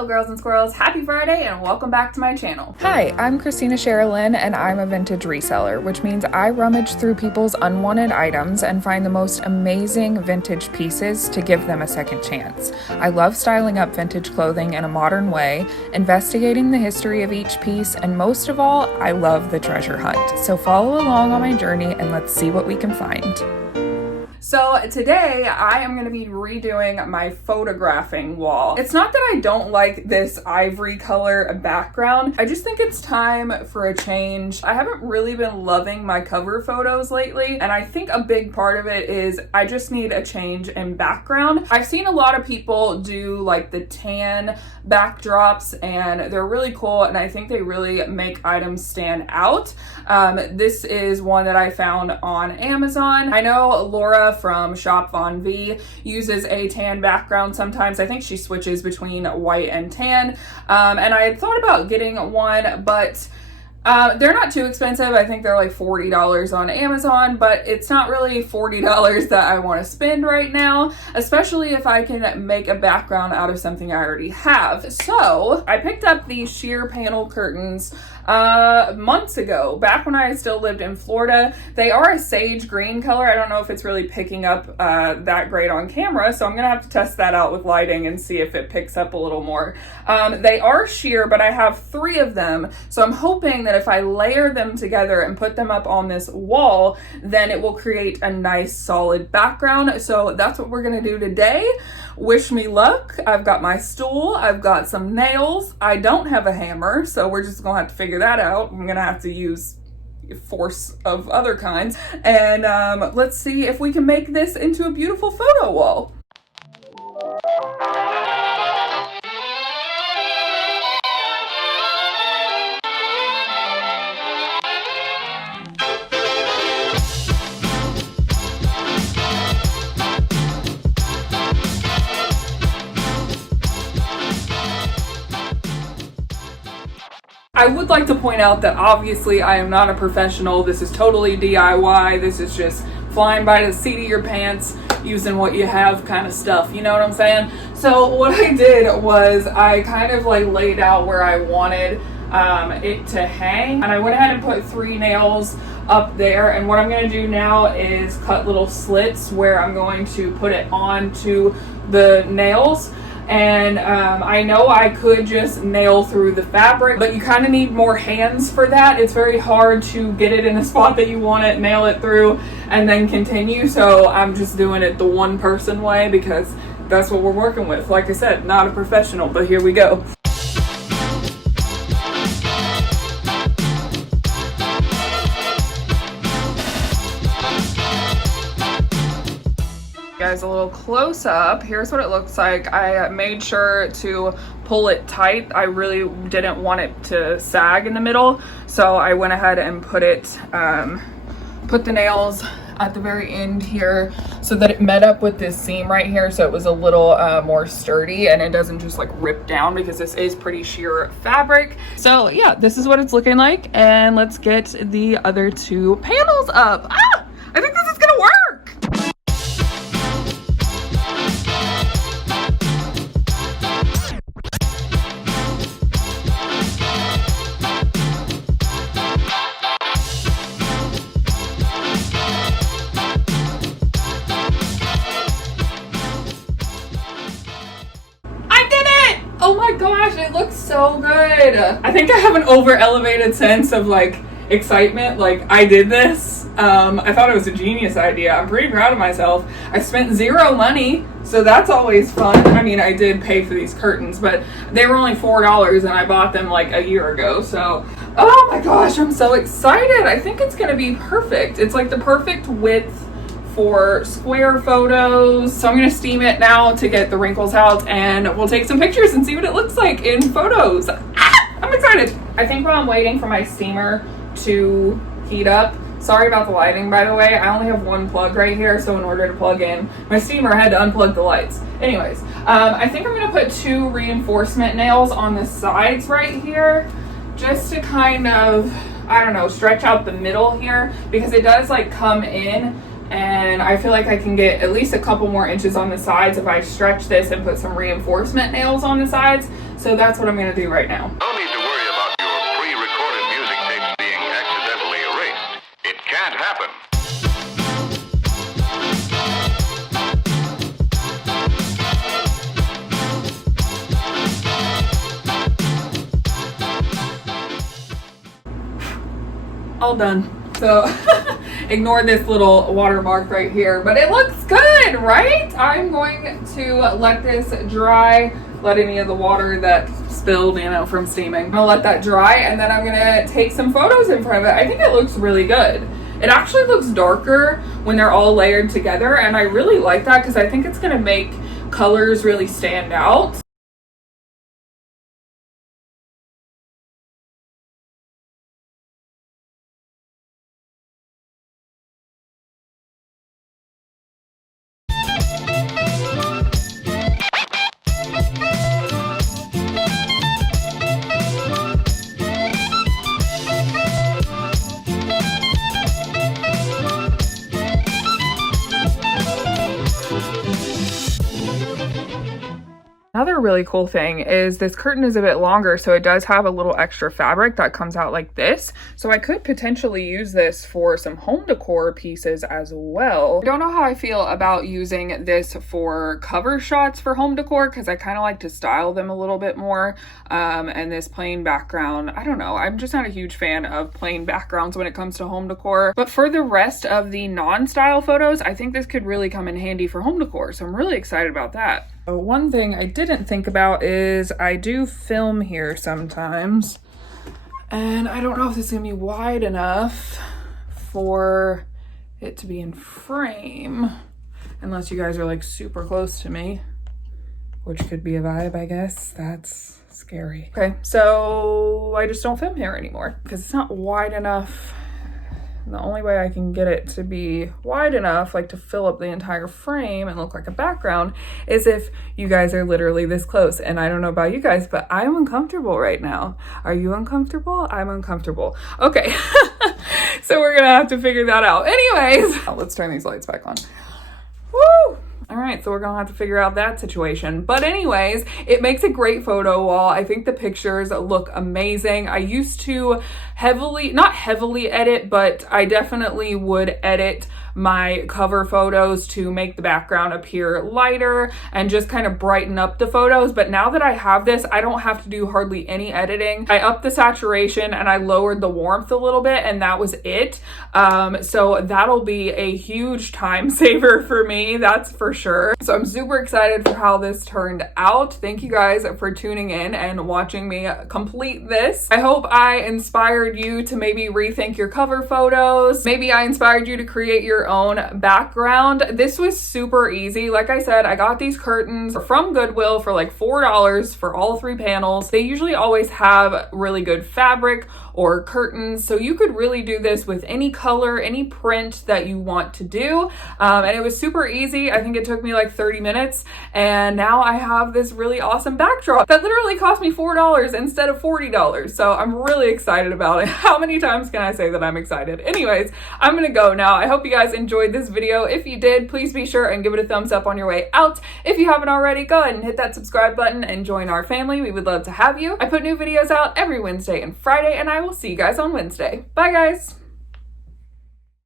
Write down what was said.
Hello girls and squirrels, happy Friday and welcome back to my channel. Hi, I'm Christina Sherilyn and I'm a vintage reseller, which means I rummage through people's unwanted items and find the most amazing vintage pieces to give them a second chance. I love styling up vintage clothing in a modern way, investigating the history of each piece, and most of all, I love the treasure hunt. So follow along on my journey and let's see what we can find. So today I am going to be redoing my photographing wall. It's not that I don't like this ivory color background. I just think it's time for a change. I haven't really been loving my cover photos lately, and I think a big part of it is I just need a change in background. I've seen a lot of people do like the tan backdrops and they're really cool, and I think they really make items stand out. This is one that I found on Amazon. I know Laura from Shop Von V uses a tan background sometimes. I think she switches between white and tan. And I had thought about getting one, but they're not too expensive. I think they're like $40 on Amazon, but it's not really $40 that I want to spend right now, especially if I can make a background out of something I already have. So I picked up these sheer panel curtains months ago, back when I still lived in Florida. They are a sage green color. I don't know if it's really picking up that great on camera, so I'm gonna have to test that out with lighting and see if it picks up a little more. They are sheer, but I have 3 of them, so I'm hoping that if I layer them together and put them up on this wall, then it will create a nice solid background. So that's what we're gonna do today. Wish me luck. I've got my stool, I've got some nails. I don't have a hammer, so we're just gonna have to figure that out. I'm gonna have to use force of other kinds, and let's see if we can make this into a beautiful photo wall. I would like to point out that obviously I am not a professional. This is totally DIY. This is just flying by the seat of your pants, using what you have kind of stuff. You know what I'm saying? So what I did was I kind of like laid out where I wanted it to hang, and I went ahead and put 3 nails up there. And what I'm going to do now is cut little slits where I'm going to put it onto the nails. And I know I could just nail through the fabric, but you kind of need more hands for that. It's very hard to get it in the spot that you want it, nail it through, and then continue. So I'm just doing it the one person way because that's what we're working with. Like I said, not a professional, but here we go. Guys, a little close up. Here's what it looks like. I made sure to pull it tight. I really didn't want it to sag in the middle, so I went ahead and put the nails at the very end here so that it met up with this seam right here, so it was a little more sturdy and it doesn't just like rip down, because this is pretty sheer fabric. So yeah, this is what it's looking like, and let's get the other 2 panels up. I think this is gonna work. Oh my gosh, it looks so good. I think I have an over elevated sense of like excitement, like I did this. I thought it was a genius idea. I'm pretty proud of myself. I spent 0 money, so that's always fun. I mean, I did pay for these curtains, but they were only $4 and I bought them like a year ago. So, oh my gosh, I'm so excited. I think it's gonna be perfect. It's like the perfect width for square photos. So I'm gonna steam it now to get the wrinkles out, and we'll take some pictures and see what it looks like in photos. I'm excited. I think while I'm waiting for my steamer to heat up, sorry about the lighting by the way, I only have 1 plug right here, so in order to plug in my steamer I had to unplug the lights. Anyways, I think I'm gonna put 2 reinforcement nails on the sides right here, just to kind of, I don't know, stretch out the middle here, because it does like come in and I feel like I can get at least a couple more inches on the sides if I stretch this and put some reinforcement nails on the sides. So that's what I'm gonna do right now. No need to worry about your pre-recorded music tapes being accidentally erased. It can't happen. All done. So ignore this little watermark right here, but it looks good, right? I'm going to let this dry, let any of the water that spilled, you know, from steaming. I'm gonna let that dry, and then I'm gonna take some photos in front of it. I think it looks really good. It actually looks darker when they're all layered together, and I really like that because I think it's gonna make colors really stand out. Another really cool thing is this curtain is a bit longer, so it does have a little extra fabric that comes out like this. So I could potentially use this for some home decor pieces as well. I don't know how I feel about using this for cover shots for home decor because I kind of like to style them a little bit more. And this plain background, I don't know. I'm just not a huge fan of plain backgrounds when it comes to home decor. But for the rest of the non-style photos, I think this could really come in handy for home decor. So I'm really excited about that. One thing I didn't think about is I do film here sometimes, and I don't know if this is gonna be wide enough for it to be in frame, unless you guys are like super close to me, which could be a vibe, I guess. That's scary. Okay, so I just don't film here anymore because it's not wide enough. The only way I can get it to be wide enough, like to fill up the entire frame and look like a background, is if you guys are literally this close. And I don't know about you guys, but I'm uncomfortable right now. Are you uncomfortable? I'm uncomfortable. Okay, so we're gonna have to figure that out. Anyways, let's turn these lights back on. Woo! All right, so we're gonna have to figure out that situation. But anyways, it makes a great photo wall. I think the pictures look amazing. I used to not heavily edit, but I definitely would edit my cover photos to make the background appear lighter and just kind of brighten up the photos. But now that I have this, I don't have to do hardly any editing. I upped the saturation and I lowered the warmth a little bit, and that was it. So that'll be a huge time saver for me, that's for sure. So I'm super excited for how this turned out. Thank you guys for tuning in and watching me complete this. I hope I inspired you to maybe rethink your cover photos. Maybe I inspired you to create your own background. This was super easy. Like I said, I got these curtains from Goodwill for like $4 for all 3 panels. They usually always have really good fabric or curtains, so you could really do this with any color, any print that you want to do. And it was super easy. I think it took me like 30 minutes, and now I have this really awesome backdrop that literally cost me $4 instead of $40. So I'm really excited about it. How many times can I say that I'm excited? Anyways, I'm gonna go now. I hope you guys enjoyed this video. If you did, please be sure and give it a thumbs up on your way out. If you haven't already, go ahead and hit that subscribe button and join our family. We would love to have you. I put new videos out every Wednesday and Friday, and I will see you guys on Wednesday. Bye guys.